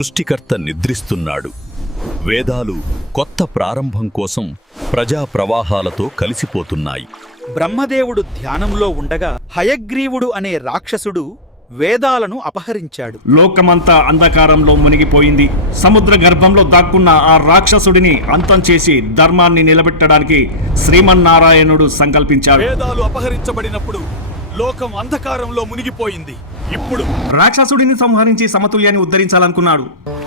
సృష్టికర్త నిద్రిస్తున్నాడు. వేదాలు కొత్త ప్రారంభం కోసం ప్రజా ప్రవాహాలతో కలిసిపోతున్నాయి. బ్రహ్మదేవుడు ధ్యానంలో ఉండగా హయగ్రీవుడు అనే రాక్షసుడు వేదాలను అపహరించాడు. లోకమంతా అంధకారంలో మునిగిపోయింది. సముద్ర గర్భంలో దాక్కున్న ఆ రాక్షసుడిని అంతం చేసి ధర్మాన్ని నిలబెట్టడానికి శ్రీమన్నారాయణుడు సంకల్పించాడు. వేదాలు అపహరించబడినప్పుడు లోకం అంధకారంలో మునిగిపోయింది. ఇప్పుడు. రాక్షసుడిని సంహరించి సమతుల్యాన్ని ఉద్ధరించాలనుకున్నాడు.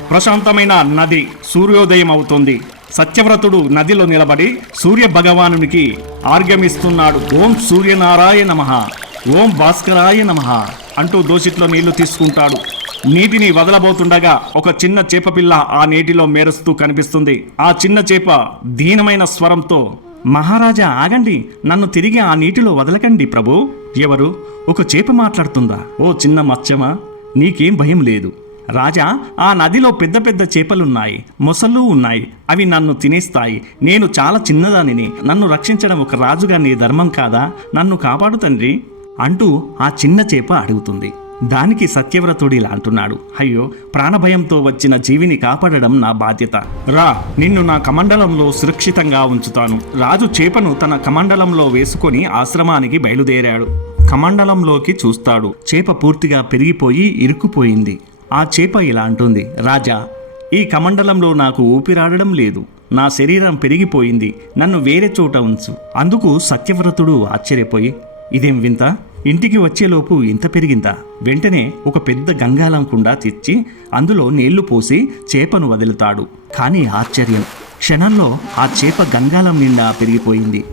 ప్రశాంతమైన నది సూర్యోదయం అవుతుంది. సత్యవ్రతుడు నదిలో నిలబడి సూర్య భగవానునికి ఆర్గమిస్తున్నాడు. ఓం సూర్యనారాయణ నమః. ఓం భాస్కరాయ నమః అంటూ దోషిట్లో నీళ్ళు తీసుకుంటాడు. నీటిని వదలబోతుండగా ఒక చిన్న చేపపిల్ల ఆ నీటిలో మేరుస్తూ కనిపిస్తుంది. ఆ చిన్న చేప దీనమైన స్వరంతో మహారాజా ఆగండి. నన్ను తిరిగి ఆ నీటిలో వదలకండి ప్రభు. ఎవరు? ఒక చేప మాట్లాడుతుందా? ఓ చిన్న మత్స్యమా నీకేం భయం లేదు. రాజా ఆ నదిలో పెద్ద పెద్ద చేపలున్నాయి. మొసళ్ళు ఉన్నాయి. అవి నన్ను తినేస్తాయి. నేను చాలా చిన్నదానిని. నన్ను రక్షించడం ఒక రాజుగా నీ ధర్మం కాదా? నన్ను కాపాడు తండ్రి. అంటూ ఆ చిన్న చేప అడుగుతుంది. దానికి సత్యవ్రతుడు ఇలా అంటున్నాడు. అయ్యో ప్రాణభయంతో వచ్చిన జీవిని కాపాడడం నా బాధ్యత. రా నిన్ను నా కమండలంలో సురక్షితంగా ఉంచుతాను. రాజు చేపను తన కమండలంలో వేసుకొని ఆశ్రమానికి బయలుదేరాడు. కమండలంలోకి చూస్తాడు. చేప పూర్తిగా పెరిగిపోయి ఇరుక్కుపోయింది. ఆ చేప ఇలా అంటుంది రాజా ఈ కమండలంలో నాకు ఊపిరాడడం లేదు. నా శరీరం పెరిగిపోయింది. నన్ను వేరే చోట ఉంచు. అందుకు సత్యవ్రతుడు ఆశ్చర్యపోయి ఇదేం వింత? ఇంటికి వచ్చేలోపు ఇంత పెరిగిందా? వెంటనే ఒక పెద్ద గంగాలం కుండా తెచ్చి అందులో నీళ్ళు పోసి చేపను వదులుతాడు. కానీ ఆశ్చర్యం. క్షణంలో ఆ చేప గంగాలం నిండా పెరిగిపోయింది.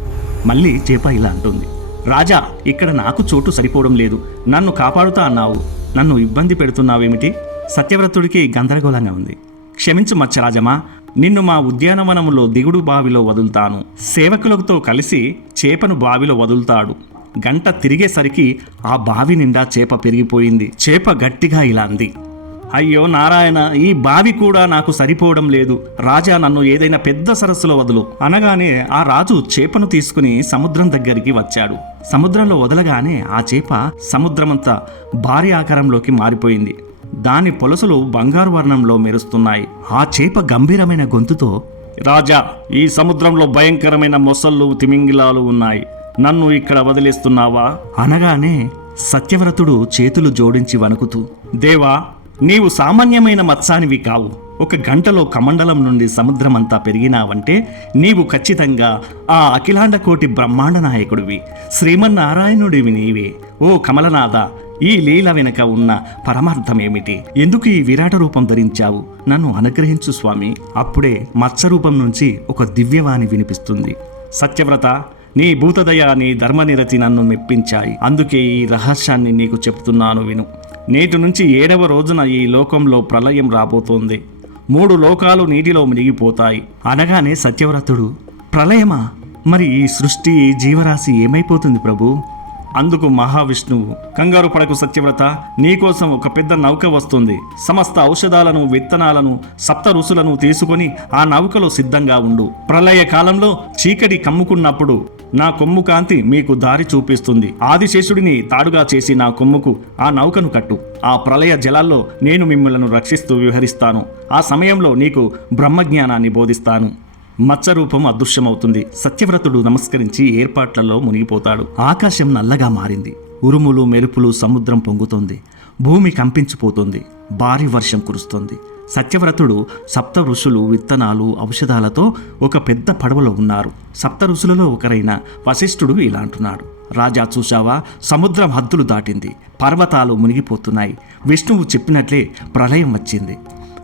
మళ్ళీ చేప ఇలా అంటుంది. రాజా ఇక్కడ నాకు చోటు సరిపోవడం లేదు. నన్ను కాపాడుతా అన్నావు. నన్ను ఇబ్బంది పెడుతున్నావేమిటి? సత్యవ్రతుడికి గందరగోళంగా ఉంది. క్షమించు మత్స్యరాజమా నిన్ను మా ఉద్యానవనములో దిగుడు బావిలో వదులుతాను. సేవకులతో కలిసి చేపను బావిలో వదులుతాడు. గంట తిరిగేసరికి ఆ బావి నిండా చేప పెరిగిపోయింది. చేప గట్టిగా ఇలా అంది అయ్యో నారాయణ ఈ బావి కూడా నాకు సరిపోవడం లేదు. రాజా నన్ను ఏదైనా పెద్ద సరస్సులో వదులు. అనగానే ఆ రాజు చేపను తీసుకుని సముద్రం దగ్గరికి వచ్చాడు. సముద్రంలో వదలగానే ఆ చేప సముద్రమంతా భారీ ఆకారంలోకి మారిపోయింది. దాని పొలసలు బంగారు వర్ణంలో మెరుస్తున్నాయి. ఆ చేప గంభీరమైన గొంతుతో రాజా ఈ సముద్రంలో భయంకరమైన మొసళ్ళు తిమింగిలాలు ఉన్నాయి. నన్ను ఇక్కడ వదిలేస్తున్నావా? అనగానే సత్యవ్రతుడు చేతులు జోడించి వణుకుతూ దేవా నీవు సామాన్యమైన మత్సానివి కావు. ఒక గంటలో కమండలం నుండి సముద్రమంతా పెరిగినావంటే నీవు ఖచ్చితంగా ఆ అఖిలాండ కోటి బ్రహ్మాండ నాయకుడివి. శ్రీమన్నారాయణుడివి నీవే. ఓ కమలనాథ ఈ లీల వెనుక ఉన్న పరమార్థమేమిటి? ఎందుకు ఈ విరాట రూపం ధరించావు? నన్ను అనుగ్రహించు స్వామి. అప్పుడే మత్స్య రూపం నుంచి ఒక దివ్యవాణి వినిపిస్తుంది. సత్యవ్రత నీ భూతదయ నీ ధర్మనిరతి నన్ను మెప్పించాయి. అందుకే ఈ రహస్యాన్ని నీకు చెప్తున్నాను విను. నేటి నుంచి ఏడవ రోజున ఈ లోకంలో ప్రళయం రాబోతోంది. మూడు లోకాలు నీటిలో మునిగిపోతాయి. అనగానే సత్యవ్రతుడు ప్రళయమా? మరి ఈ సృష్టి జీవరాశి ఏమైపోతుంది ప్రభు? అందుకు మహావిష్ణువు కంగారు పడకు సత్యవ్రత. నీకోసం ఒక పెద్ద నౌక వస్తుంది. సమస్త ఔషధాలను విత్తనాలను సప్త ఋషులను తీసుకొని ఆ నౌకలో సిద్ధంగా ఉండు. ప్రళయ కాలంలో చీకటి కమ్ముకున్నప్పుడు నా కొమ్ము కాంతి మీకు దారి చూపిస్తుంది. ఆదిశేషుడిని తాడుగా చేసి నా కొమ్ముకు ఆ నౌకను కట్టు. ఆ ప్రళయ జలాల్లో నేను మిమ్మలను రక్షిస్తూ విహరిస్తాను. ఆ సమయంలో నీకు బ్రహ్మజ్ఞానాన్ని బోధిస్తాను. మత్స్యరూపం అదృశ్యమవుతుంది. సత్యవ్రతుడు నమస్కరించి ఏర్పాట్లలో మునిగిపోతాడు. ఆకాశం నల్లగా మారింది. ఉరుములు మెరుపులు సముద్రం పొంగుతోంది. భూమి కంపించిపోతుంది. భారీ వర్షం కురుస్తోంది. సత్యవ్రతుడు సప్త ఋషులు విత్తనాలు ఔషధాలతో ఒక పెద్ద పడవలో ఉన్నారు. సప్త ఋషులలో ఒకరైన వశిష్ఠుడు ఇలా అంటున్నాడు. రాజా చూశావా? సముద్రం హద్దులు దాటింది. పర్వతాలు మునిగిపోతున్నాయి. విష్ణువు చెప్పినట్లే ప్రళయం వచ్చింది.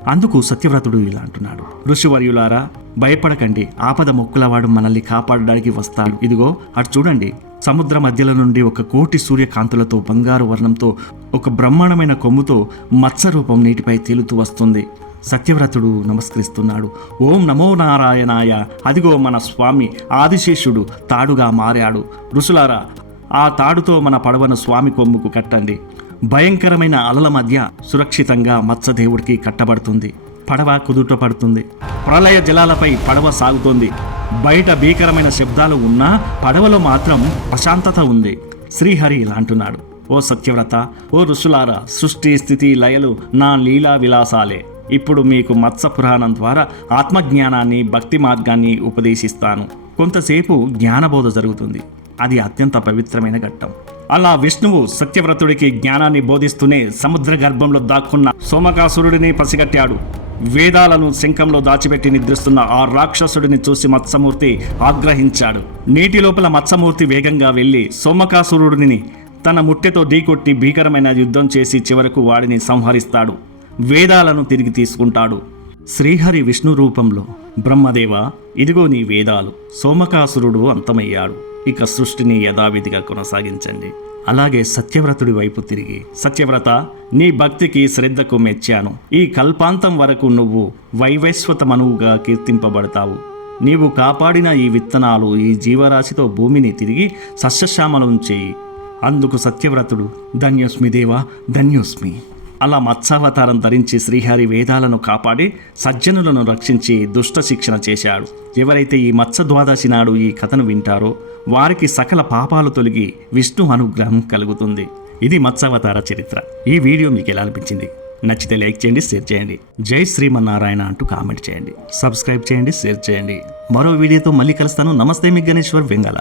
అందుకు సత్యవ్రతుడు ఇలా అంటున్నాడు. ఋషివర్యులారా భయపడకండి. ఆపద మొక్కులవాడు మనల్ని కాపాడడానికి వస్తాడు. ఇదిగో అటు చూడండి. సముద్ర మధ్యలో నుండి ఒక కోటి సూర్యకాంతులతో బంగారు వర్ణంతో ఒక బ్రహ్మాండమైన కొమ్ముతో మత్స్య రూపం నీటిపై తేలుతూ వస్తుంది. సత్యవ్రతుడు నమస్కరిస్తున్నాడు. ఓం నమో నారాయణాయ. అదిగో మన స్వామి ఆదిశేషుడు తాడుగా మారాడు. ఋషులారా ఆ తాడుతో మన పడవను స్వామి కొమ్ముకు కట్టండి. భయంకరమైన అలల మధ్య సురక్షితంగా మత్స్యదేవుడికి కట్టబడుతుంది. పడవ కుదుట పడుతుంది. ప్రళయ జలాలపై పడవ సాగుతోంది. బయట భీకరమైన శబ్దాలు ఉన్నా పడవలో మాత్రం ప్రశాంతత ఉంది. శ్రీహరి ఇలా అంటున్నాడు ఓ సత్యవ్రత ఓ ఋషులారా సృష్టి స్థితి లయలు నా లీలా విలాసాలే. ఇప్పుడు మీకు మత్స్య పురాణం ద్వారా ఆత్మజ్ఞానాన్ని భక్తి మార్గాన్ని ఉపదేశిస్తాను. కొంతసేపు జ్ఞానబోధ జరుగుతుంది. అది అత్యంత పవిత్రమైన ఘట్టం. అలా విష్ణువు సత్యవ్రతుడికి జ్ఞానాన్ని బోధిస్తూనే సముద్ర గర్భంలో దాక్కున్న సోమకాసురుడిని పసిగట్టాడు. వేదాలను శంఖంలో దాచిపెట్టి నిద్రిస్తున్న ఆ రాక్షసుడిని చూసి మత్స్యమూర్తి ఆగ్రహించాడు. నీటి లోపల మత్స్యమూర్తి వేగంగా వెళ్ళి సోమకాసురుడిని తన ముట్టెతో ఢీకొట్టి భీకరమైన యుద్ధం చేసి చివరకు వాడిని సంహరిస్తాడు. వేదాలను తిరిగి తీసుకుంటాడు. శ్రీహరి విష్ణు రూపంలో బ్రహ్మదేవ ఇదిగో నీ వేదాలు సోమకాసురుడు అంతమయ్యాడు. ఇక సృష్టిని యథావిధిగా కొనసాగించండి అలాగే సత్యవ్రతుడి వైపు తిరిగి సత్యవ్రత నీ భక్తికి శ్రద్ధకు మెచ్చాను. ఈ కల్పాంతం వరకు నువ్వు వైవైశ్వత మనువుగా కీర్తింపబడతావు. నీవు కాపాడిన ఈ విత్తనాలు ఈ జీవరాశితో భూమిని తిరిగి సస్యశ్యామలం చేయి. అందుకు సత్యవ్రతుడు ధన్యోస్మి దేవా ధన్యోస్మి. అలా మత్స్యావతారం ధరించి శ్రీహరి వేదాలను కాపాడి సజ్జనులను రక్షించి దుష్ట శిక్షణ చేశాడు. ఎవరైతే ఈ మత్స్య ద్వాదశి నాడు ఈ కథను వింటారో వారికి సకల పాపాలు తొలగి విష్ణు అనుగ్రహం కలుగుతుంది. ఇది మత్స్యావతార చరిత్ర. ఈ వీడియో మీకు ఎలా అనిపించింది? నచ్చితే లైక్ చేయండి షేర్ చేయండి. జై శ్రీమన్నారాయణ అంటూ కామెంట్ చేయండి. సబ్స్క్రైబ్ చేయండి షేర్ చేయండి. మరో వీడియోతో మళ్ళీ కలుస్తాను. నమస్తే మీ గణేశ్వర్ వెంగళ.